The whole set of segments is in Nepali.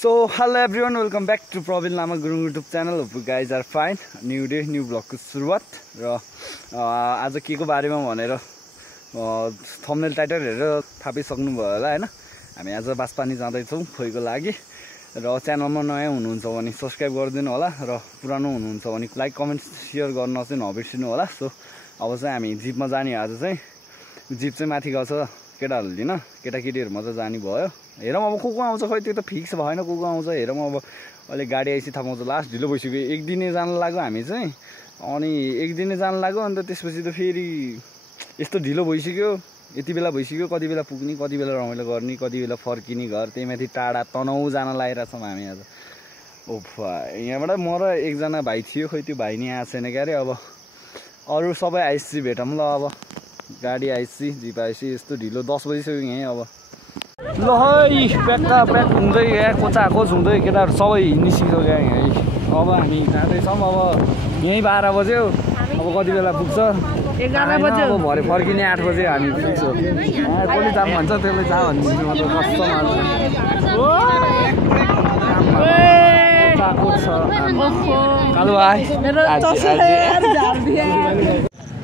So hello everyone, welcome back to Praveen Lama Gurung YouTube channel. Hope you guys are fine. New day, new vlog को सुरुवात र आज के को बारेमा भनेर थम्बनेल टाइटल हेरेर थाहा पाइसक्नु भयो होला हैन। हामी आज बासपानी जाँदै छौं खोइको लागि र च्यानलमा नयाँ हुनुहुन्छ भने सब्स्क्राइब गरिदिनु होला र पुरानो हुनुहुन्छ भने लाइक कमेन्ट शेयर गर्न चाहिँ नबिर्सिनु होला। सो अब चाहिँ हामी जिपमा जाने आज चाहिँ जिप चाहिँ माथि गछ केटाहरु लिन केटाकेटीहरु मजा जाने भयो। हेरौँ अब को आउँछ खै त्यो त फिक्स भएन को आउँछ हेरौँ। अब अहिले गाडी आइसि थाहा पाउँछ। लास्ट ढिलो भइसक्यो एक दिनै जान लाग्यो हामी चाहिँ अनि एक दिनै जान लाग्यो अन्त त्यसपछि त फेरि यस्तो ढिलो भइसक्यो यति बेला भइसक्यो कति बेला पुग्ने कति बेला रमाइलो गर्ने कति बेला फर्किने घर त्यही माथि टाढा तनाउ जान लागिरहेको छौँ हामी आज। ओफा यहाँबाट म र एकजना भाइ थियो खै त्यो भाइ नि आएको छैन क्यारे। अब अरू सबै आइसि भेटौँ ल। अब गाडी आइसि जिप आइसि यस्तो ढिलो 10 बजिसक्यो यहीँ। अब ल है प्याक्का प्याक हुँदै यहाँ कोचाकोच हुँदै केटाहरू सबै निस्किसक्यो यहीँ। अब हामी जाँदैछौँ। अब यहीँ 12 बज्यो। अब कति बेला पुग्छ 11 बज्यो। अब भरे फर्किने 8 बजे हामी पुग्छ। कसले जाम भन्छ त्यसले जा भन्ने मतलब कस्तो कालो आइ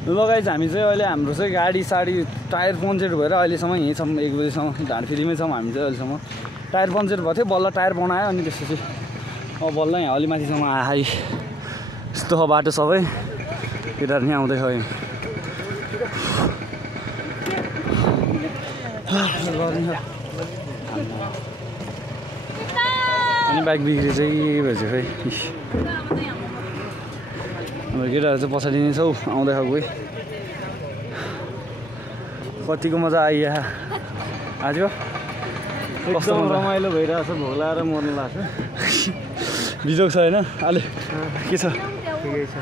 ल गाइज हामी चाहिँ अहिले हाम्रो चाहिँ गाडी साडी टायर पङ्चर भएर अहिलेसम्म यहीँ छौँ 1 बजीसम्म ढाडफिरीमै छौँ हामी चाहिँ अहिलेसम्म। टायर पङ्चर भएको थियो बल्ल टायर बनायो अनि त्यसपछि अब बल्ल यहाँ अलि माथिसम्म आइ यस्तो हो बाटो सबै केटाहरू नि आउँदै खै अनि बाइक बिग्रे चाहिँ भएछ खै। हाम्रो केटाहरू चाहिँ पछाडि नै छौ आउँदै गई कतिको मजा आइया आज कस्तो रमाइलो भइरहेछ। भोक लगाएर मर्नु लाग्छ। बिजोग छ होइन अहिले के छ ठिकै छ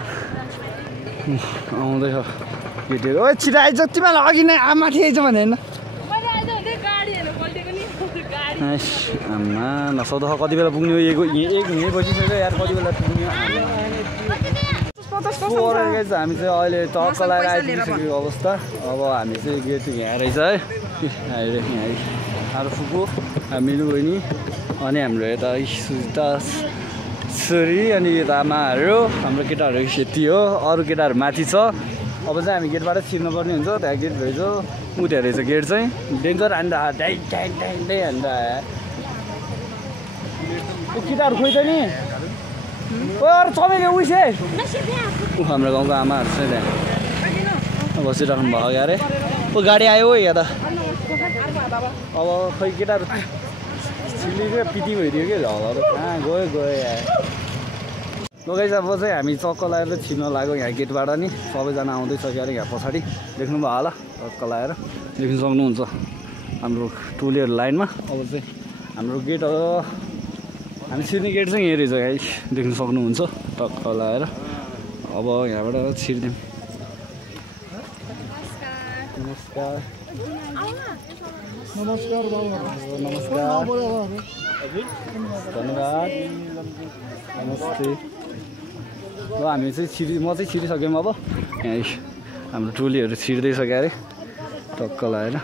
आउँदै हो केटीहरू। ओ छिटो आइज तिमीलाई अघि नै माथि आइज भने होइन आमा नसौध कति बेला पुग्ने हो यहीँ बजिसक्यो यार कति बेला पुग्ने हामी चाहिँ अहिले टक्क लगाएर आइपुगिसकेको अवस्था। अब हामी चाहिँ गेट यहाँ रहेछ है यहाँ हाम्रो फुपू हामीहरू बहिनी अनि हाम्रो यता सुजिता छोरी अनि यता आमाहरू हाम्रो केटाहरू सेती हो अरू केटाहरू माथि छ। अब चाहिँ हामी गेटबाट छिर्नुपर्ने हुन्छ। त्यहाँ गेट रहेछ उठ्या रहेछ गेट चाहिँ डेन्जर हान्दा ढाइ ढाइ ढाइ ढाइ हान्दा केटाहरू खोइ त नि अरू चमेको उइसे हाम्रो गाउँको आमाहरू चाहिँ त्यहाँ बसिराख्नु भयो अरे। ओ गाडी आयो हो यहाँ त अब खै केटाहरू छिलियो पिटी भइदियो कि झगडा कहाँ गयो लगाइज। अब चाहिँ हामी चक्क लगाएर छिर्न लाग्यो यहाँ गेटबाट नि सबैजना आउँदैछ क्यारे यहाँ पछाडि देख्नुभयो होला चक्क लगाएर देख्नु सक्नुहुन्छ हाम्रो टोलीहरू लाइनमा। अब चाहिँ हाम्रो गेट हामी छिर्ने गेट चाहिँ यहीँ रहेछ गाइस देख्नु सक्नुहुन्छ टक्क लगाएर। अब यहाँबाट छिर्दिउँ। नमस्कार नमस्कार नमस्कार धन्यवाद नमस्ते। ल हामी चाहिँ म चाहिँ छिरिसक्यौँ। अब यहाँ हाम्रो टोलीहरू छिर्दैछ क्यारे टक्क लगाएर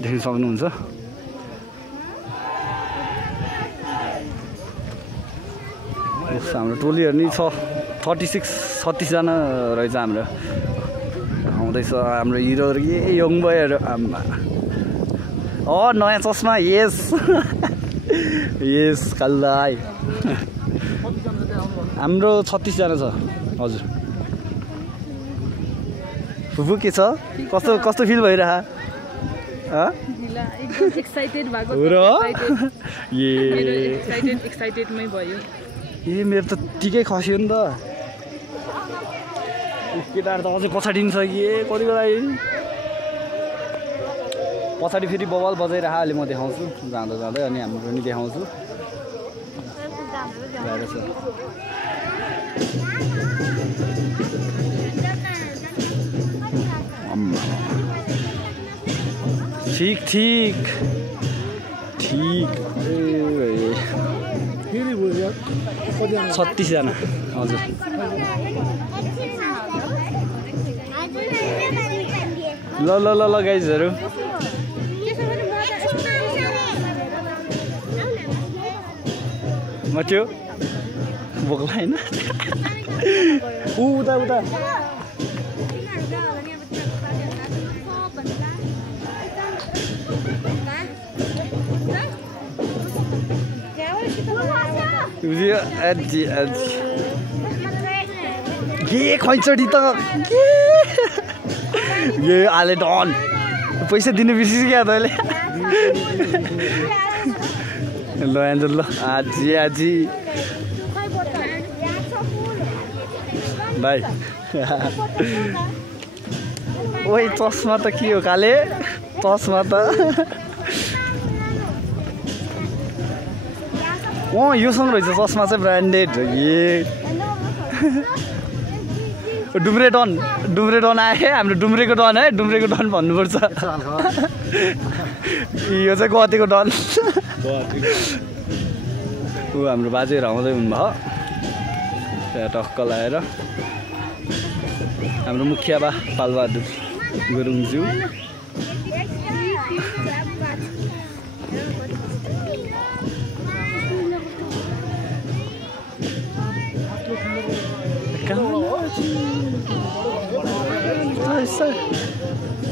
देख्नु सक्नुहुन्छ। हाम्रो टोलीहरू नि छ 36 जना रहेछ हाम्रो आउँदैछ हाम्रो हिरोहरू यङ बोयहरू आम्मा नयाँ चस्मा यस यस काल्लाई हाम्रो 36 जना छ हजुर। फुपू के छ कस्तो फिल भइरह एक्साइटेड भएको एक्साइटेडमै भयो। ए मेरो त टिकै खस्यो नि त केटाहरू त अझै पछाडि नि छ कि कति बेला पछाडि फेरि बवाल बजाइरह अहिले म देखाउँछु जाँदा जाँदै अनि हाम्रो पनि देखाउँछु। ठिक ठिक ठिक 36 जना हजुर। ल ल ल ल गाइजहरु मच्यो बोक्ला होइन उता उता के खैचडी त के आले डन पैसा दिनु बिर्सिस् क्या तैँले ल एन्जल ल आजी आजी भाइ ओइ चस्मा त के हो काले चस्मा त योसँग रहेछ चस्मा चाहिँ ब्रान्डेड हो कि डुम्रे डन आए हाम्रो डुम्रेको डन है डुम्रेको डन भन्नुपर्छ यो चाहिँ गतिको डन ऊ हाम्रो बाजेहरू आउँदै हुनुभयो त्यहाँ टक्क लगाएर हाम्रो मुखिया बा पालबहादुर गुरुङज्यू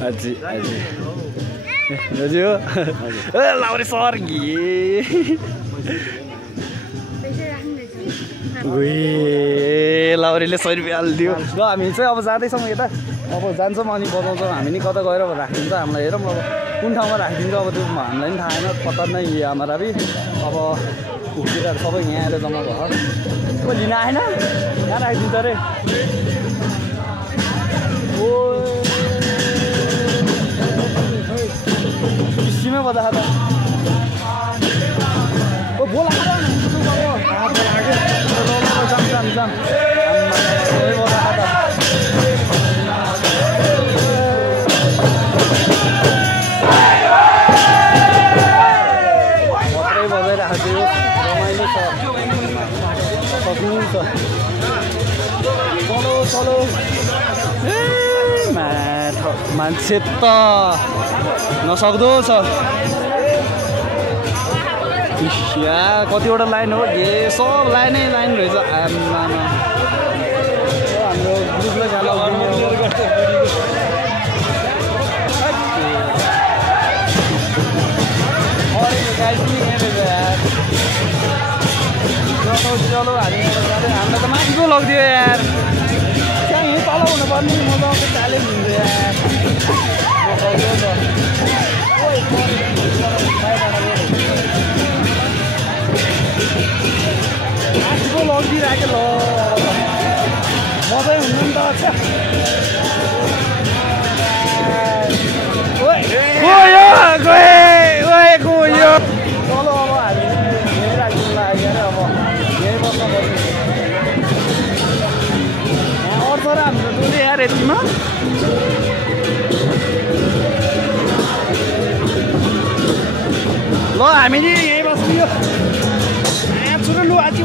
अजी अजी दाजु ए लाउरे सर लाउरीले 100 रुपियाँ हालिदियो ल हामी चाहिँ अब जाँदैछौँ यता अब जान्छौँ अनि बजाउँछौँ हामी नि कता गएर अब राखिदिन्छ हामीलाई हेरौँ अब कुन ठाउँमा राखिदिन्छ अब त्यो हामीलाई पनि थाहा छैन पत्ता नै हाम्रो अब कुकुरहरू सबै यहाँ आएर जम्मा भयो को लिन आएन यहाँ राखिदिन्छ अरे ओ सिमै बजा त ओ बोला जाम चलो मान्छे त नसक्दो छ कतिवटा लाइन हो ए सब लाइन रहेछ हाम्रो ग्रुपलाई चलो हामीलाई त माथि पो लगिदियो यार त्यहाँ यहीँ तल हुनुपर्ने मजाको च्यालेन्ज हुन्छ यार माथि पो लगिदिइराख्यो ल मजै हुनु नि त गयो चलो अब हामी यहीँ राख्नु लाग्यो अरे अब यहीँ बस्नुपर्ने यहाँ अर्थ र हाम्रो टोली यार यतिमा ल हामी नि यहीँ बस्नु यो छुटो लु आजी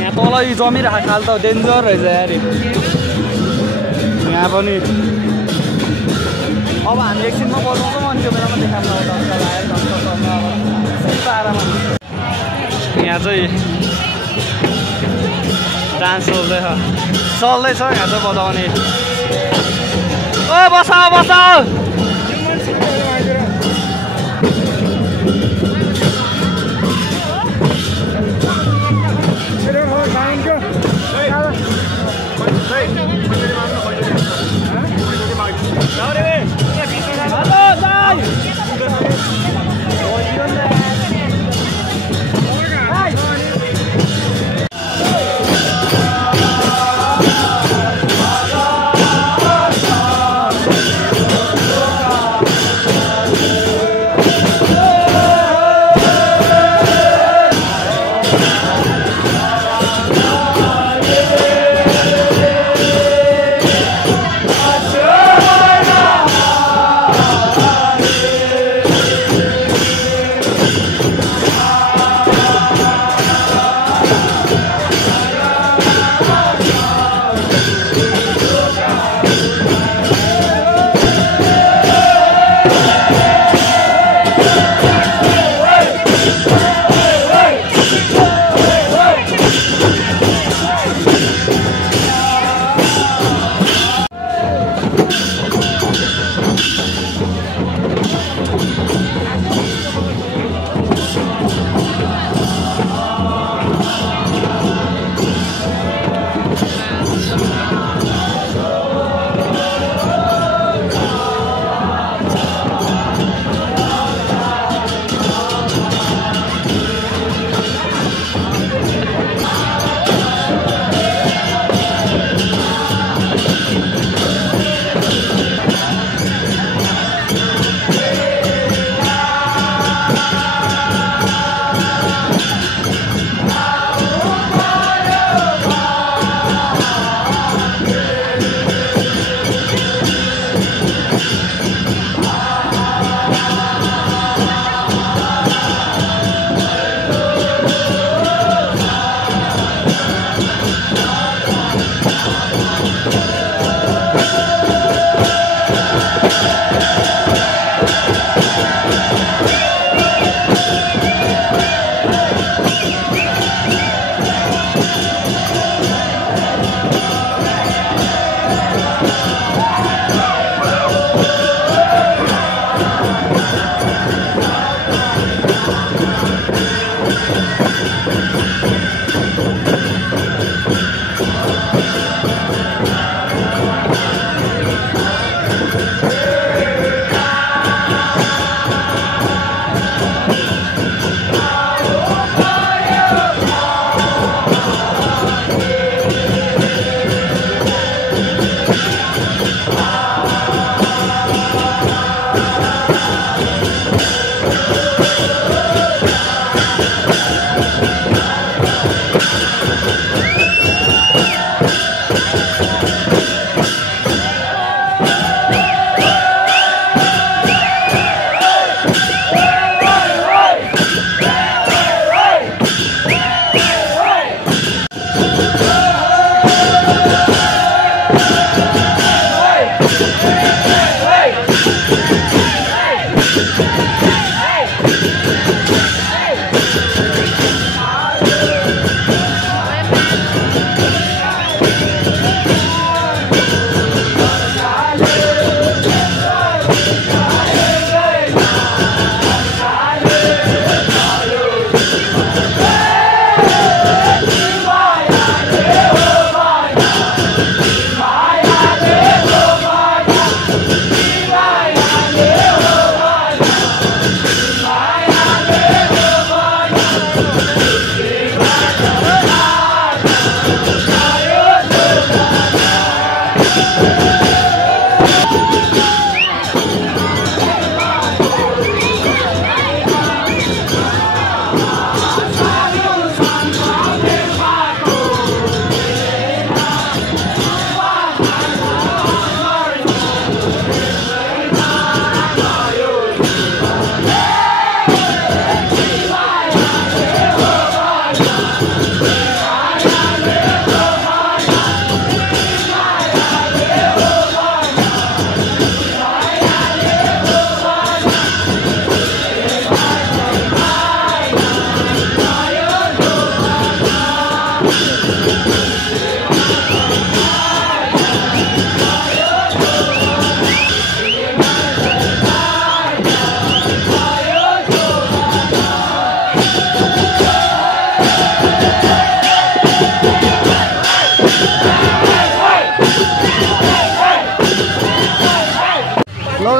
यहाँ तल जमिरहेको खाल त डेन्जर रहेछ यार यहाँ पनि अब हामी एकछिनमा बजाउँछौँ अनि त्यो बेलामा देखाउनु यहाँ चाहिँ डान्स चल्दैछ यहाँ चाहिँ बजाउने ओ बस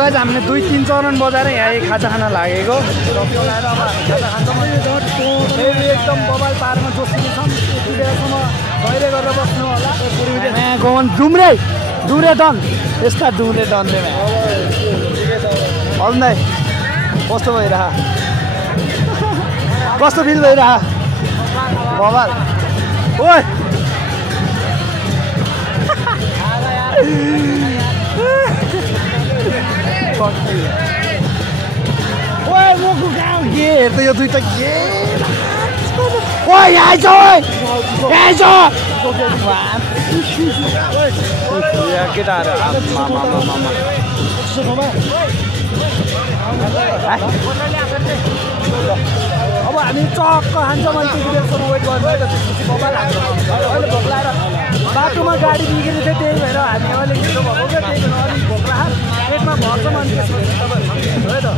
गाइस हामीले 2-3 चरण बजाएर यहाँ खाजा खान लागेको र त्यो लाएर अब खाजा खान्छौँ एकदम बबाल पारमा जोसिने छौँ यति बेलासम्म गहिरे गरेर बस्नु होला गवन डुम्रे डन यस्ता डुम्रे डनले अरुण दाइ कस्तो भइरह कस्तो फिल भइरह बबाल ओइ ओए मोको गाउँ के हेर्दै यो दुईटा के ओए यहाँ छ यहाँ छ केटाहरू अब हामी चक्क खान्छौँ अनि त्यति बेलासम्म वेट गर्नु है त त्यसपछि बबाल हाल्छौँ अहिले भोक लाएर बाटोमा गाडी बिग्रेको थियो त्यही भएर हामी अहिले हिँड्नु भएको क्या त्यही भएर अलिक भोक लाग्यो पेटमा भर्छौँ अनि त्यसपछि तपाईँहरू है त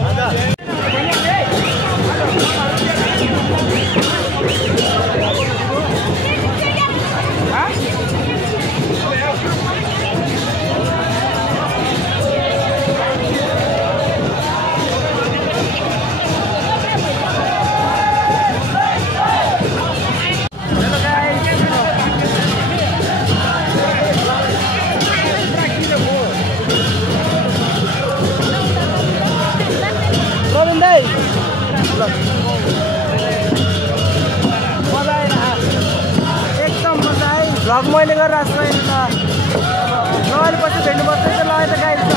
मजा आएन एकदम मजा आयो भ्लग मैले गरिरहेको छु ल अहिले पछि भेट्नुपर्छ ल अहिले गाइड छ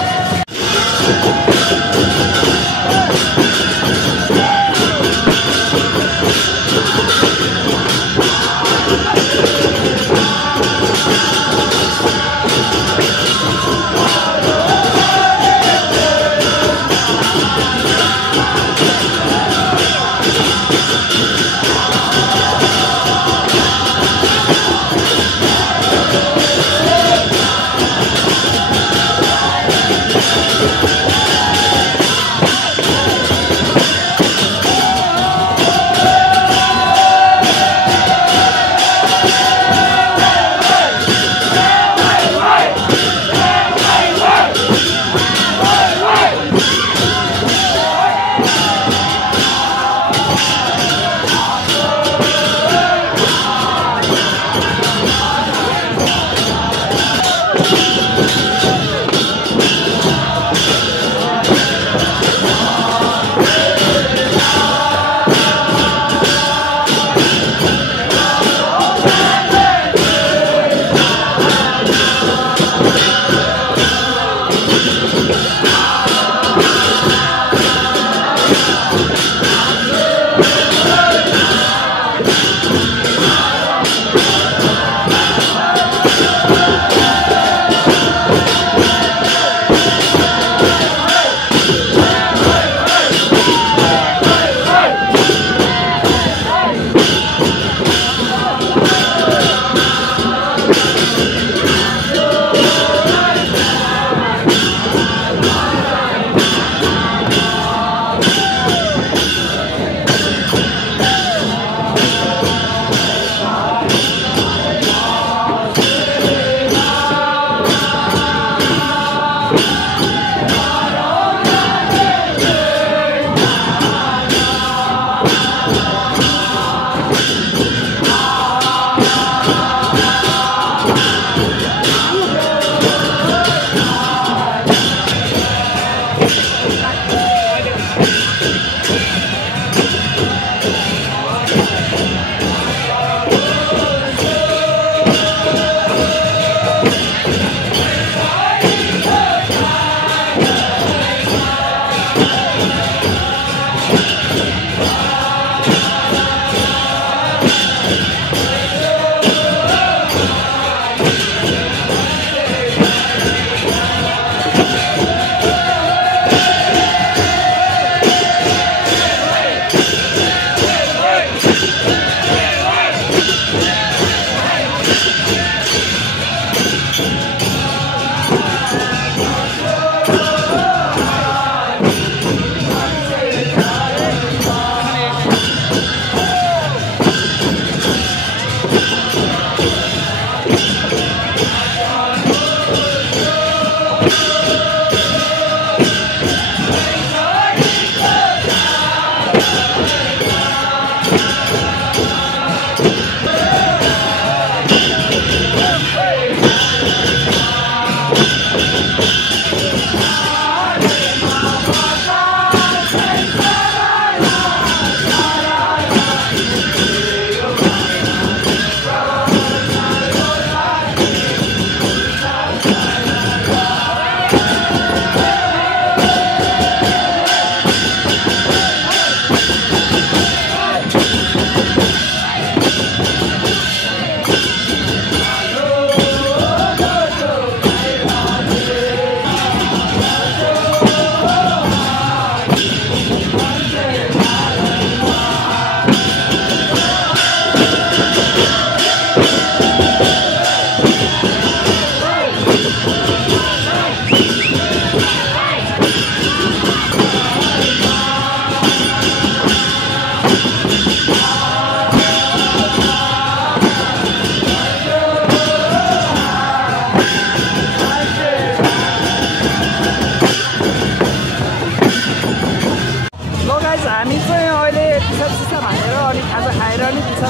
हामी चाहिँ अहिले पिसा सिसा भानेर अनि खाजा खाएर नि पिसा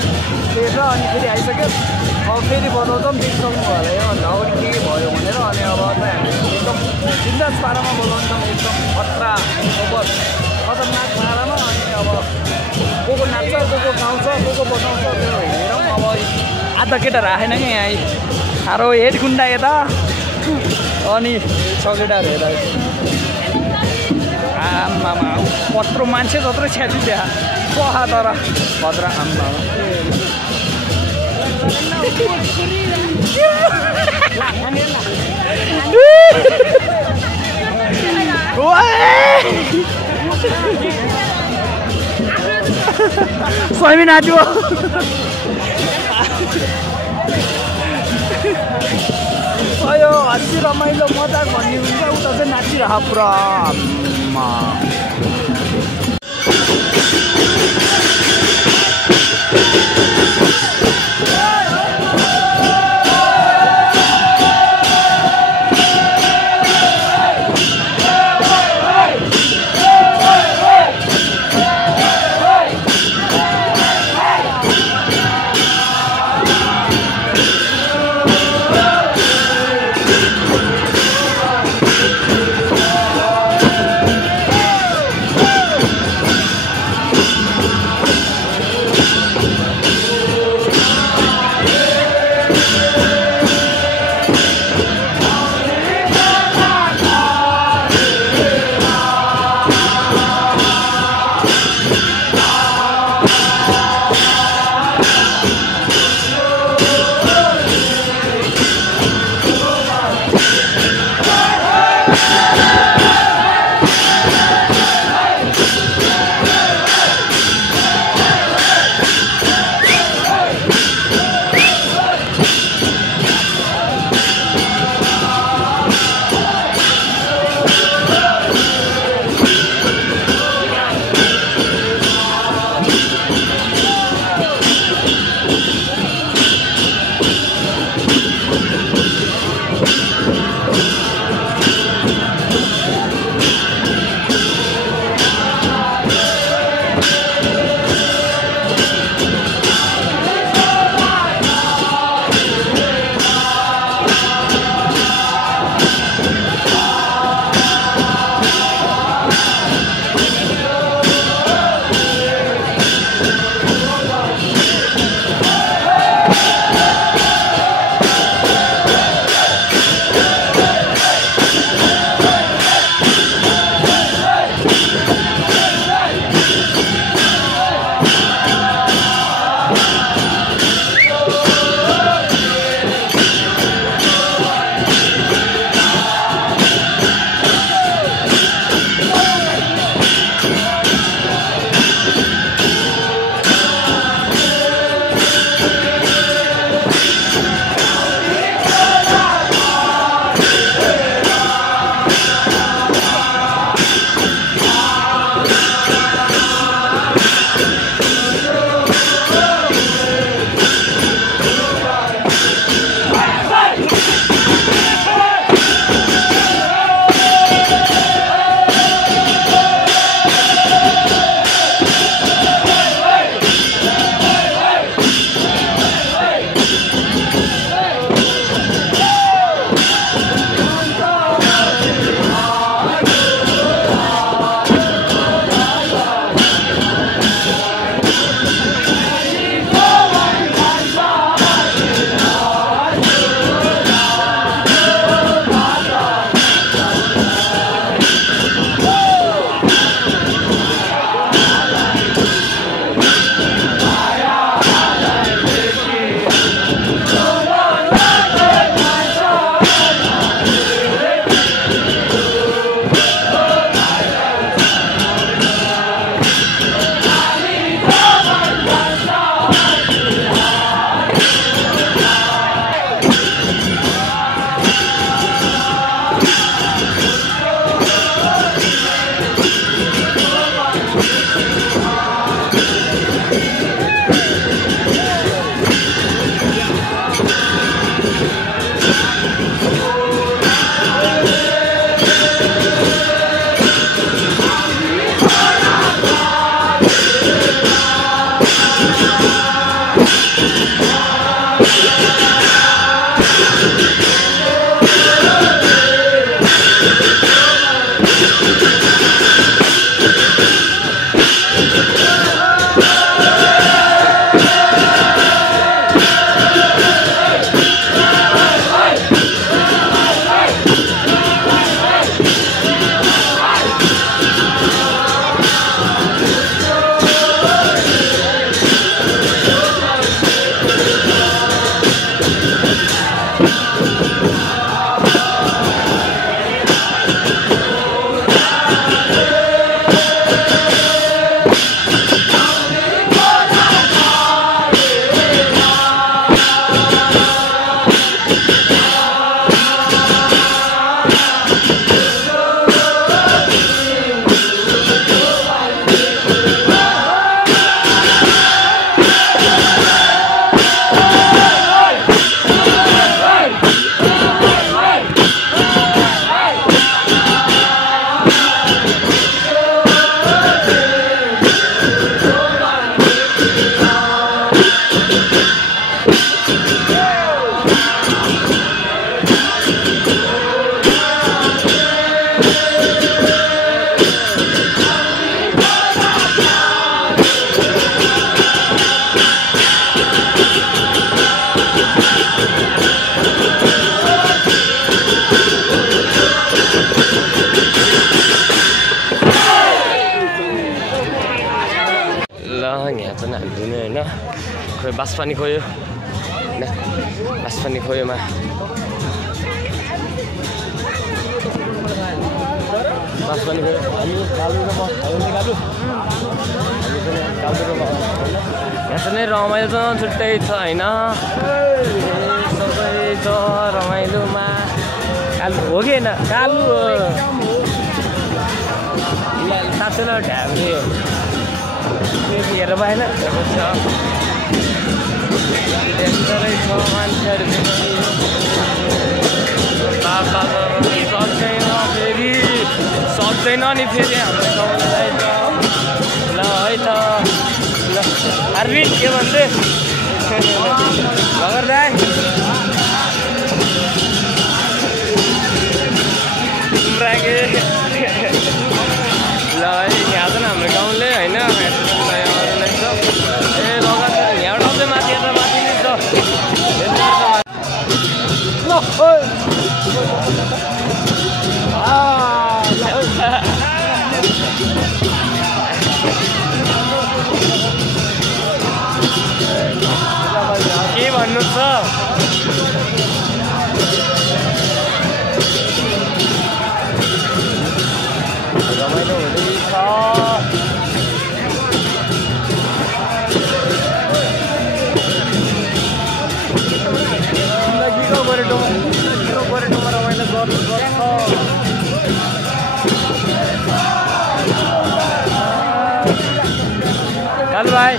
फेरेर अनि फेरि आइसक्यो। अब फेरि बनाउँछौँ बिर्सौँ होला यो अन्त अगाडि के भयो भनेर अनि अब चाहिँ हामी एकदम बिन्दास पारामा बोलाउँछौँ एकदम खतरा ओभर खतरनाक पारामा। अनि अब को नाच्छ को गाउँछ को बजाउँछ त्यो हेरौँ। अब आधा केटा राखेन कि यहाँ साह्रो हेड गुन्डा यता अनि छ केटाहरू हेर आम्मामा कत्रो मान्छे जत्रो छ्याची त्यहाँ पहा तर भद्र आम्मा सही नाच्यो यो हाँसी रमाइलो मजाक भन्ने हुन्छ उता चाहिँ नाचिरह पुरा आम्मा। यहाँ पनि हामी पनि होइन खोइ बास पानी खोयो होइन बास पानी खोयोमा बास पानी खोयो हामी कालुरोमा यहाँ चाहिँ रमाइलो त छुट्टै छ होइन सबै छ रमाइलोमा कालु हो कि होइन कालु हो साँच्चै ढ्याब्रे हो हेर भएन धेरै छ मान्छेहरू सक्दैन नि फेरि हाम्रो गाउँलाई त ल है त ल अरविन्द के भन्दै भगर दाइ ल है यहाँ त हाम्रो गाउँले होइन ए लगातार यहाँबाट चाहिँ माथि त माथि नै छ के भन्नु छ रमाइलो हुँदैछ जिन्दगीको गोरेटोमा रमाइलो गर्नुपर्छ कालु भाइ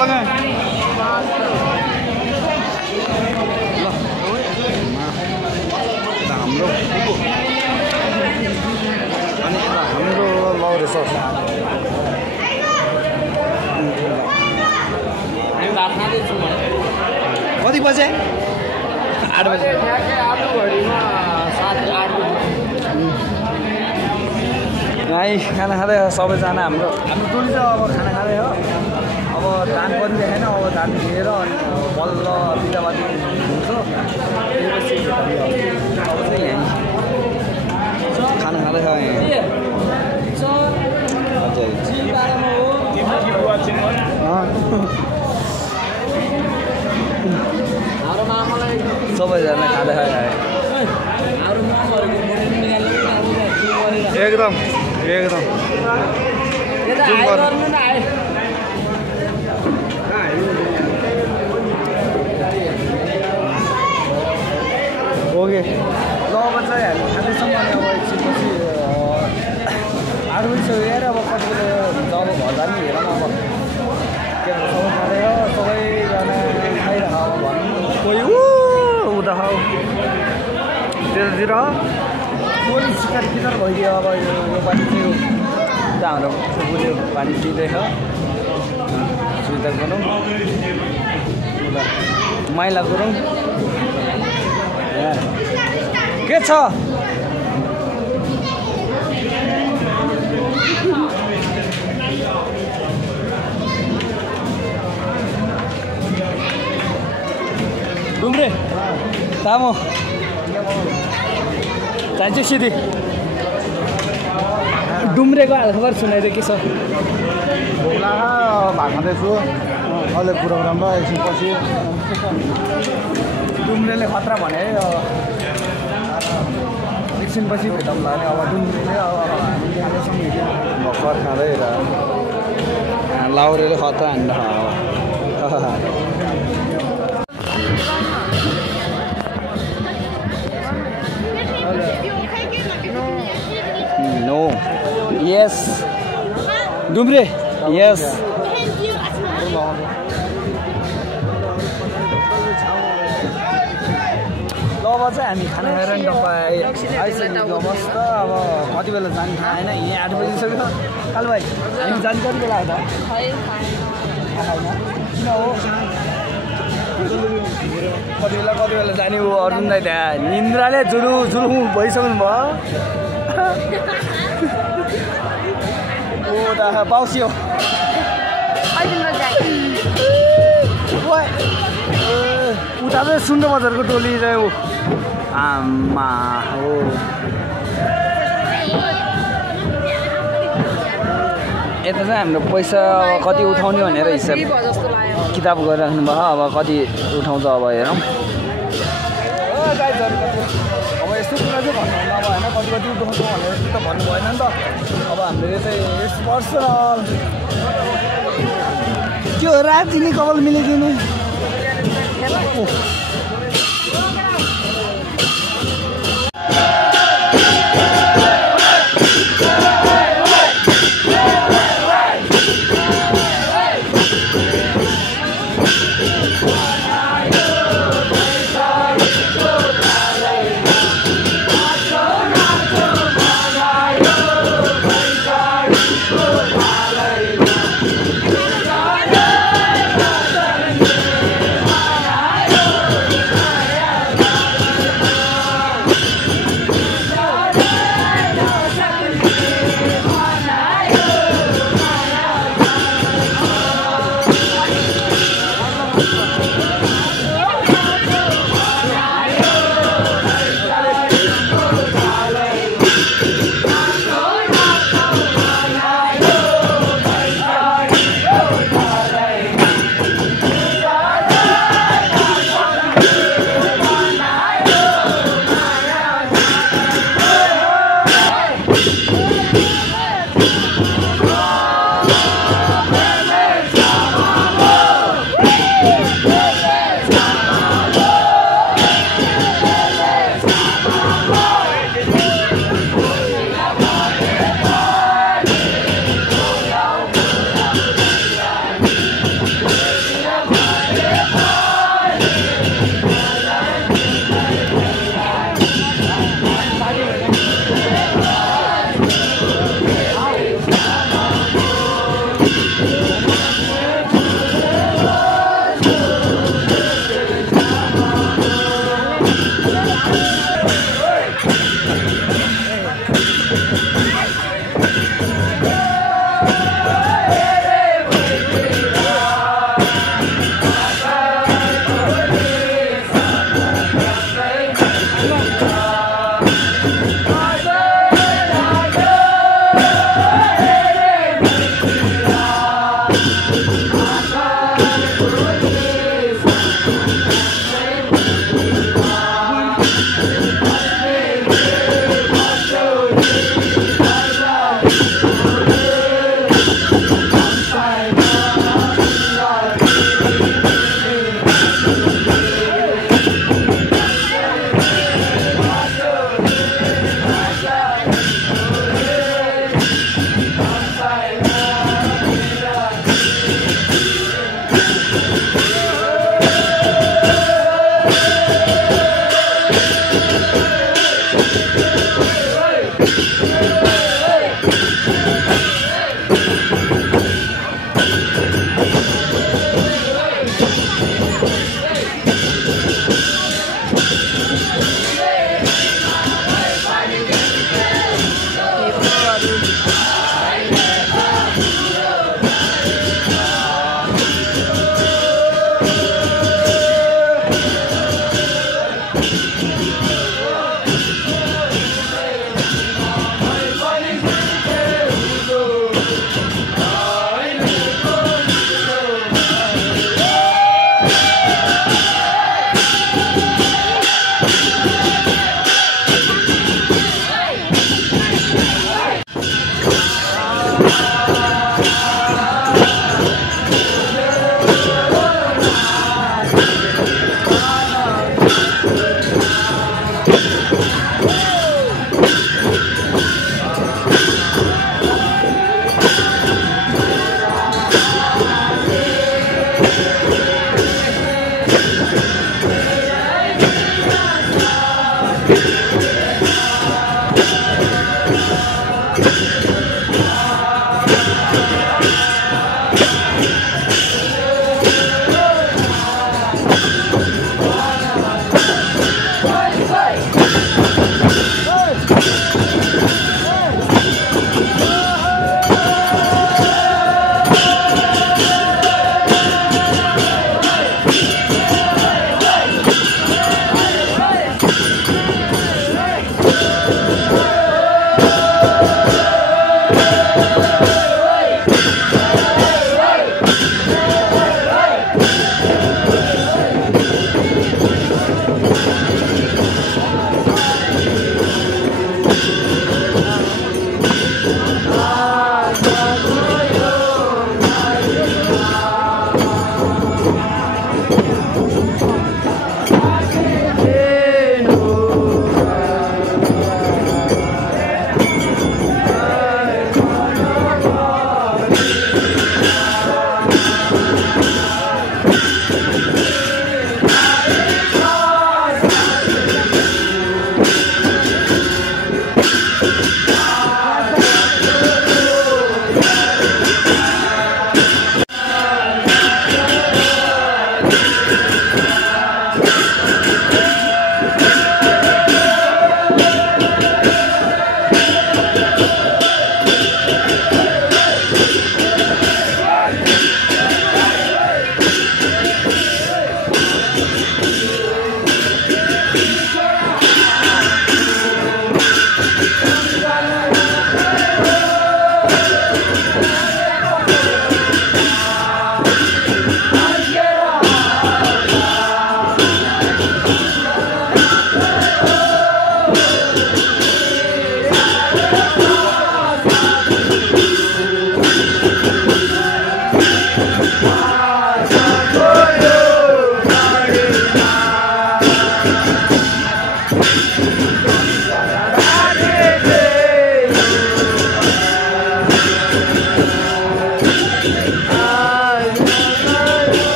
लगा हाम्रो अनि हाम्रो लौरे सस कति बजे 8 बजे है खाना खाँदै सबैजना हाम्रो टोली चाहिँ अब खाना खाँदै हो अब धान पनि देखेन अब धान दिएर अनि बल्ल बिदाबादी हुन्छ अब चाहिँ यहाँ खाना खाँदै छ सबैजना खाँदै एकदम ओके ल अब चाहिँ हामी खाँदैछौँ अनि अब एकछिनपछि 8 बजीसक्यो यार अब कति बेला हुन्छ अब घर जाने हेरौँ अब के भन्छ सबै खाँदै हो सबैजना खाइरह अब भन्नु कोही उता त्यतातिर कोही शिकार किकार भइदियो अब यो पानी चाहिँ उता हाम्रो फुपूले पानी पिँदैछ सुविधा गरौँ उता माइला गरौँ के छ डुम्रे तामो चाहिन्छ सिधी डुम्रेको हालखबर सुनाइदियो के छ भात खाँदैछु अहिले प्रोग्राममा एकछिनपछि डुम्रेले खतरा भने एकछिनपछि भेटौँला भने अब डुम्रेले अब हामी खाँदैछौँ भर्खर खाँदै लाउरेले खतरा हान्दा No. Yes. Dumbre. Yes. ल अब चाहिँ हामी खाना खाएर नि तपाईँ आइसकेको मस्त अब कति बेला जाने थाहा होइन यहाँ 8 बजिसक्यो कालो भाइ हामी जाने कति बेला आउँदा किन हो कति बेला जाने हो अर्जुन दाइ त्यहाँ निन्द्राले जुलु भइसक्नु भयो ओ त पाउसियो उता चाहिँ सुन्द बजारको टोली चाहिँ हो आमा हो यता चाहिँ हाम्रो पैसा कति उठाउने भनेर हिसाब किताब गरिराख्नु भयो अब कति उठाउँछ अब हेरौँ अब यस्तो कुरा चाहिँ भन्नुहुन्न अब होइन कति उठाउँछ भनेर त भन्नु भएन नि त अब हामीले चाहिँ यस पर्सनल त्यो रातिनी कपाल मिलाइदिनु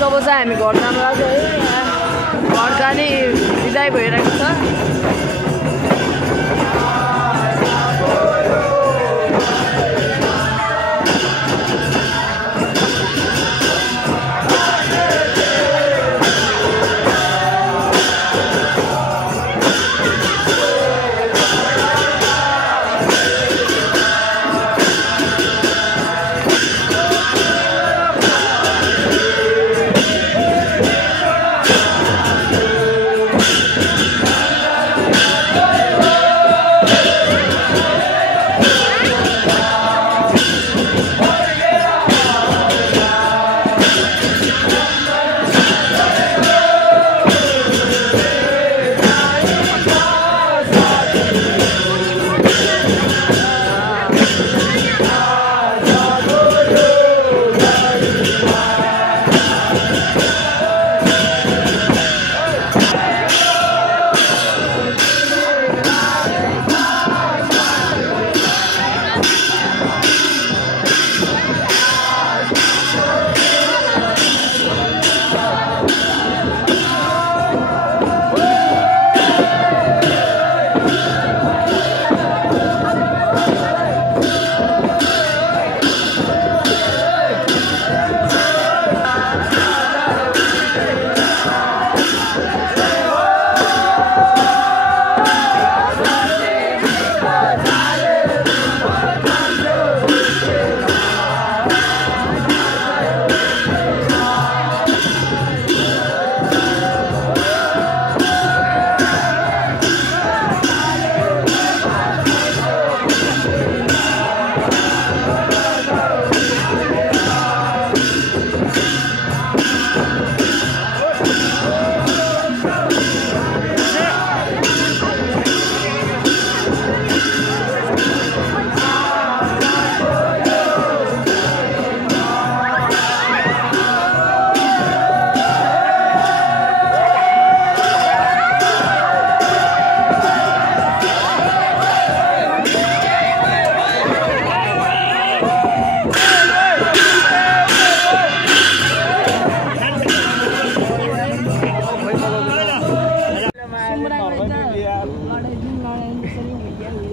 जब चाहिँ हामी घर जानु लाग्यो है घर जाने विदाई भइरहेको छ।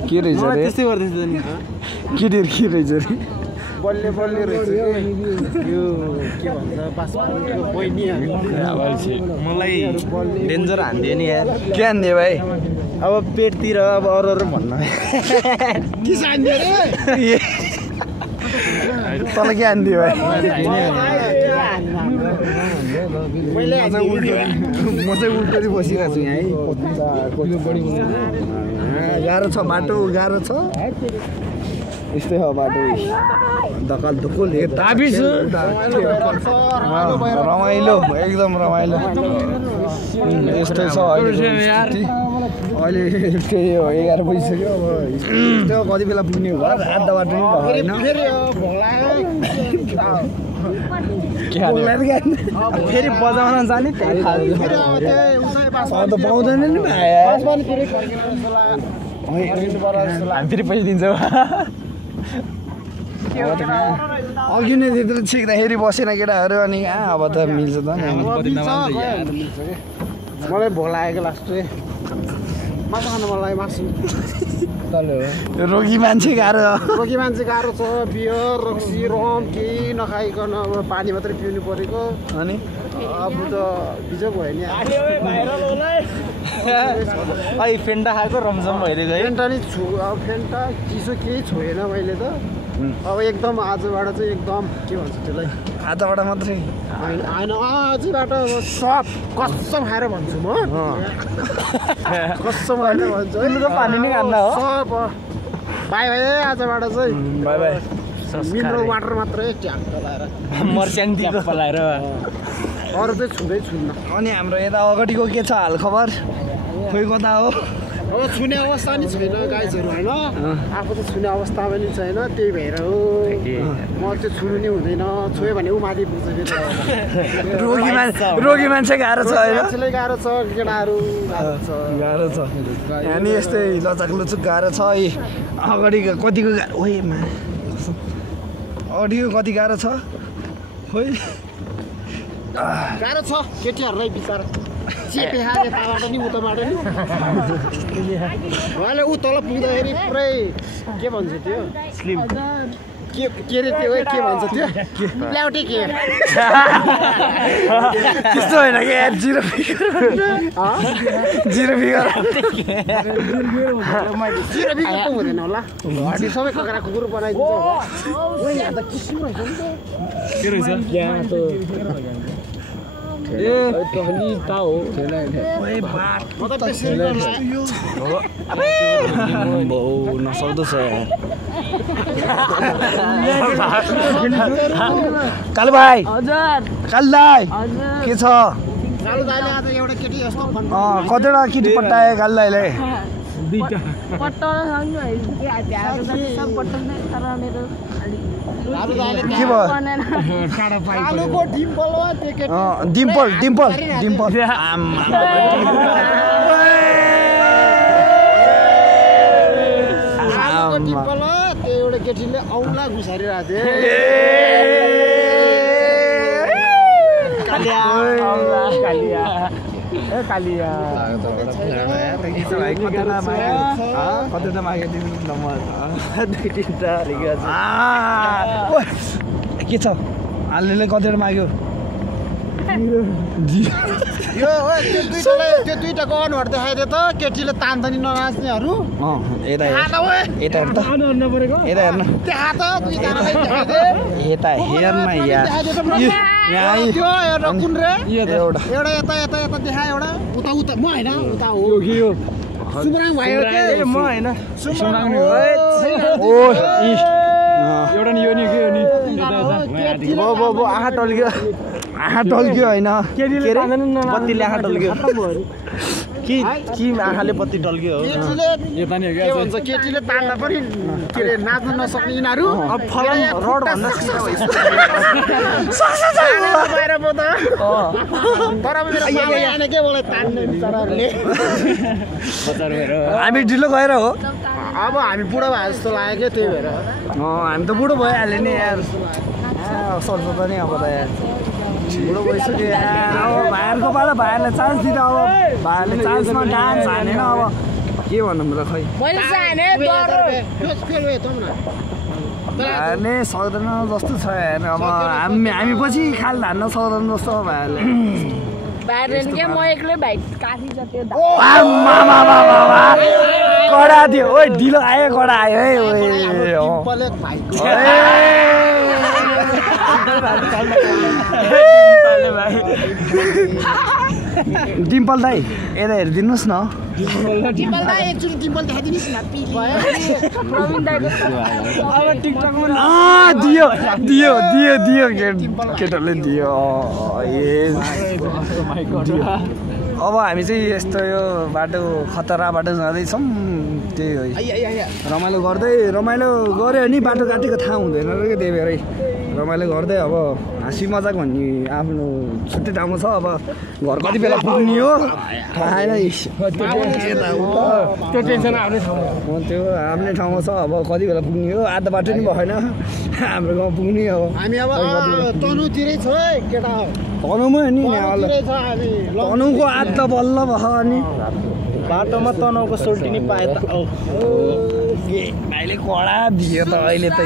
के रहेछ रे त्यस्तै गर्दैछ नि केटीहरु के रहेछ रे बल्ले बल्ले रहेछ यो के भन्छ पासपोर्टको बहिनी मलाई डेन्जर हान्दियो नि यार के हान्दियो भाइ अब पेटतिर अब अरू भन्न के हान्दियो रे तल के हान्दियो भाइ म चाहिँ उल्टै बसिरहेको छु यहाँ गाह्रो छ बाटो गाह्रो छ यस्तै हो बाटो धकाल धुकुल रमाइलो एकदम रमाइलो यस्तै छ अहिले त्यही हो 11 बजिसक्यो अब त्यो कति बेला पुग्ने हो आधा बाटो नि फेरि बजाउन जाने त्यही त पाउँदैन नि फेरि पैसा दिन्छौ अघि नै त्यत्रो छिक्दाखेरि बसेन केटाहरू अनि अब त मिल्छ त मलाई भोक लागेको लास्ट मासु खानु मलाई मासु रोगी मान्छे गाह्रो रोगी मान्छे गाह्रो छ बियर रक्सी रम केही नखाइकन अब पानी मात्रै पिउनु परेको अनि अब त बिजोग भयो नि अहिले फेन्टा खाएको रमझम भइदिएको फेन्टा नि फेन्टा चिसो केही छोएन मैले त अब एकदम आजबाट चाहिँ एकदम के भन्छ त्यसलाई आधाबाट मात्रै होइन आजबाट सब कसम खाएर भन्छु म कसम खाएर भन्छु पानी नै खान्न हो सब बाई भाइ आजबाट चाहिँ बाई बाई मिनरल वाटर मात्रै ट्याङ्क लाएर मर्स्याङ दिएको लाएर अरू चाहिँ छुँदै छुन्न अनि हाम्रो यता अगाडिको के छ हाल खबर खोइ कता हो अब छुने अवस्था नि छैन गाइजहरू होइन आफू त छुने अवस्था पनि छैन त्यही भएर हो म त्यो छुनु नि हुँदैन छोयो भने ऊ माथि पुग्छ रोगी मान्छे गाह्रो छ होइन मान्छेलाई गाह्रो छ केटाहरू गाह्रो छ अनि यस्तै लचक लुचुक गाह्रो छ है अगाडि कतिको ओएमा अगाडिको कति गाह्रो छ खोइ गाह्रो छ केटीहरूलाई बिचार चेपे हाल यताबाट नि उताबाट नि उहाँले ऊ तल पुग्दाखेरि पुरै के भन्छ त्यो स्लिम के अरे त्यो के भन्छ त्यो ल्याउटे के त्यस्तो होइन कि जिरो फिगर पो हुँदैन होला हड्डी सबै ककरा कुकुर बनाइदिन्छ यहाँ त किसिम रहेछ नि के रहेछ नसक्दो छ कालु भाइ कालु दाइ के छ कतिवटा केटी पट्टाए कालु दाइले के भयो डिम्पल डिम्पल डिम्पल त्यो एउटा केटीले औँला घुसारिरहेको थियो कतिवटा माग्यो तिमी नम्बर 2-3टा के छ हाल्नेले कतिवटा माग्यो यो त्यो दुईटाको अनुहार देखाइदियो त केटीले तान्थनी ननाच्नेहरू यता हेर्न यता हेर्न कुन रे एउटा यता यता यता देखा एउटा उता उता म होइन उता हो सुमराङ भयो के म होइन सुमराङ एउटा नि यो नि के हो नि आँखा टल्क्यो होइन बत्तीले आँखा टल्क्यो कि आँखाले बत्ती टल्क्यो हो के भन्छ केटीले तान्दा पनि के अरे नाच्न नसक्ने यिनीहरू रड भन्दा के मलाई तान्ने बिचराहरूले हामी ढिलो गएर हो अब हामी बुढो भए जस्तो लाग्यो क्या त्यही भएर हामी त बुढो भइहाल्यो नि यार सर्छ त नि अब त यार बुढो भइसक्यो अब भाइहरूको पाला भाइहरूलाई चान्स दिँदा अब भाइहरूले चान्समा डान्स हानेन अब के भन्नु र खै मैले जाने डर हार्ने सक्दैन जस्तो छ हेर्न अब हामी पछि खाल धान्न सक्दैन जस्तो भाइले बाहिर के म एक्लै भाइ काफी छ त्यो कडा दियो ओइ ढिलो आयो कडा आयो है डिम्पल दाइ यता हेरिदिनुहोस् न डिम्पल दाइ एकचोटि डिम्पल देखाइदिनुहोस् न प्रवीण दाइको अब टिकटकमा दियो दियो दियो दियो केटाले दियो अब हामी चाहिँ यस्तो यो बाटो खतरा बाटो जाँदैछौँ त्यही हो रमाइलो गऱ्यो नि बाटो काटेको थाहा हुँदैन र क्या त्यही भएर रमाइलो गर्दै अब हाँसी मजाक भन्ने आफ्नो छुट्टै ठाउँमा छ अब घर कति बेला पुग्ने हो थाहा छैन त्यो टेन्सन आफ्नै ठाउँमा त्यो आफ्नै ठाउँमा छ अब कति बेला पुग्ने हो आधा बाटो नि भएन हाम्रो गाउँ पुग्ने अब हामी अब तनुतिरै छ है केटा तनुमै नि तनुको आधा बल्ल भयो अनि बाटोमा तनाउको सोल्टी नि पाए त भाइले कडा दियो त अहिले त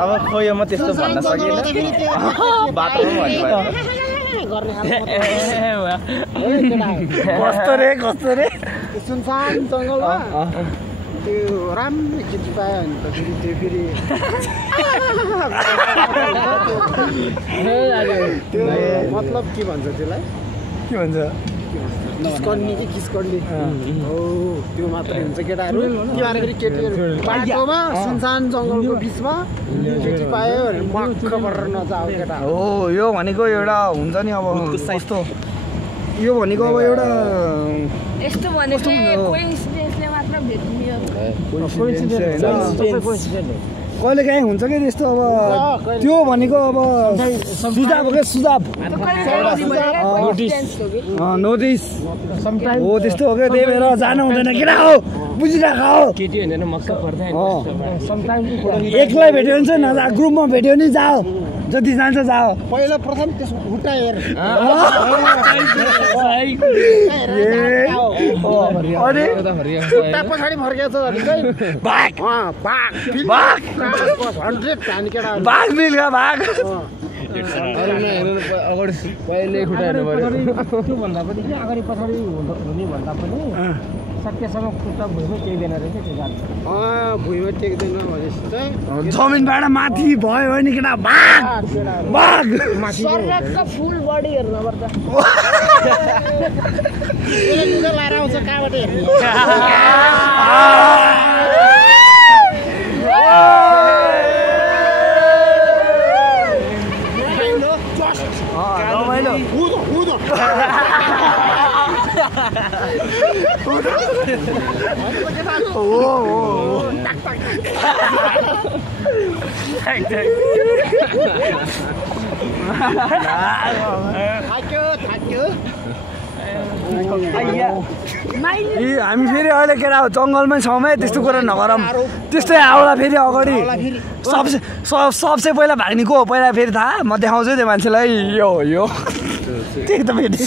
अब खोयो म त्यस्तो भन्न सकिनँ बाटोमा कस्तो रे सुनसान जङ्गलमा त्यो राम्रो खिची पायो भने त फेरि त्यो फेरि त्यो मतलब के भन्छ त्यसलाई के भन्छ किस्कन्नी कि किस्कन्नी हो त्यो मात्रै हुन्छ केटाहरू के भने फेरि केटीहरू बाटोमा सुनसान जङ्गलको बिचमा केटी पायो भने मक्ख गरेर नजाऊ केटा हो यो भनेको एउटा हुन्छ नि अब कस्तो यो भनेको अब एउटा यस्तो भनेको कोइन्सिडेन्सले मात्र भेट्ने कहिले काहीँ हुन्छ कि त्यस्तो अब त्यो भनेको अब सुझाव हो क्या सुझाव नोटिस हो त्यस्तो हो क्या त्यही भएर जानु हुँदैन केटा हो बुझिराख हो केटी हुँदैन मक्क पर्दैन एक्लै भेट्यो भने चाहिँ नजा ग्रुपमा भेट्यो भने जाओ जति जान्छ जाओ पहिला प्रथम त्यसको खुट्टा हेर अरे खुट्टा पछाडि फर्केछ भने चाहिँ भाग भाग 100 हानी केटा भाग मिल्का भाग अगाडि पहिल्यै खुट्टा हेर्नु पर्यो त्योभन्दा पनि कि अगाडि पछाडि हुने भन्दा पनि सकेसम्म खुट्टा भुइँमै टेक्दैन रहेछ त्यो गाडी भुइँमा टेक्दैन भनेपछि चाहिँ जमिनबाट माथि भयो भने केटा भाग भाग शरीरको फुल बडी हेर्नुपर्छ यसले लुगा लाएर आउँछ कहाँबाट हेर्ने हामी फेरि अहिले केटा जङ्गलमै छौँ है त्यस्तो कुरा नगरौँ त्यस्तै आउला फेरि अगाडि सबसे पहिला भाग्ने को हो पहिला फेरि थाहा म देखाउँछु त्यो मान्छेलाई यो त्यही त फेरि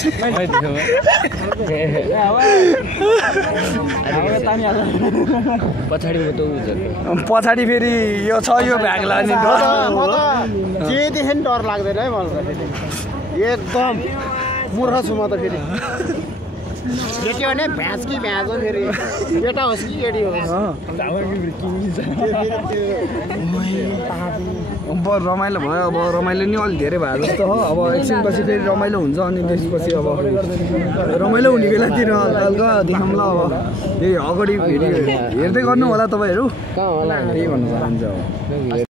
पछाडि फेरि यो छ यो भ्याग लाग्ने जेदेखि डर लाग्दैन है मलाई एकदम मूर्ख छु म त फेरि भेट्यो भने भ्याज कि भ्याज हो फेरि केटा होस् कि केटी होस् अब रमाइलो भयो अब रमाइलो नि अलिक धेरै भयो जस्तो हो अब एकछिनपछि फेरि रमाइलो हुन्छ अनि त्यसपछि अब रमाइलो हुने बेलातिर हल्का देखाउँला अब यही अगाडि फेरि हेर्दै गर्नु होला तपाईँहरू त्यही भन्नु चाहन्छ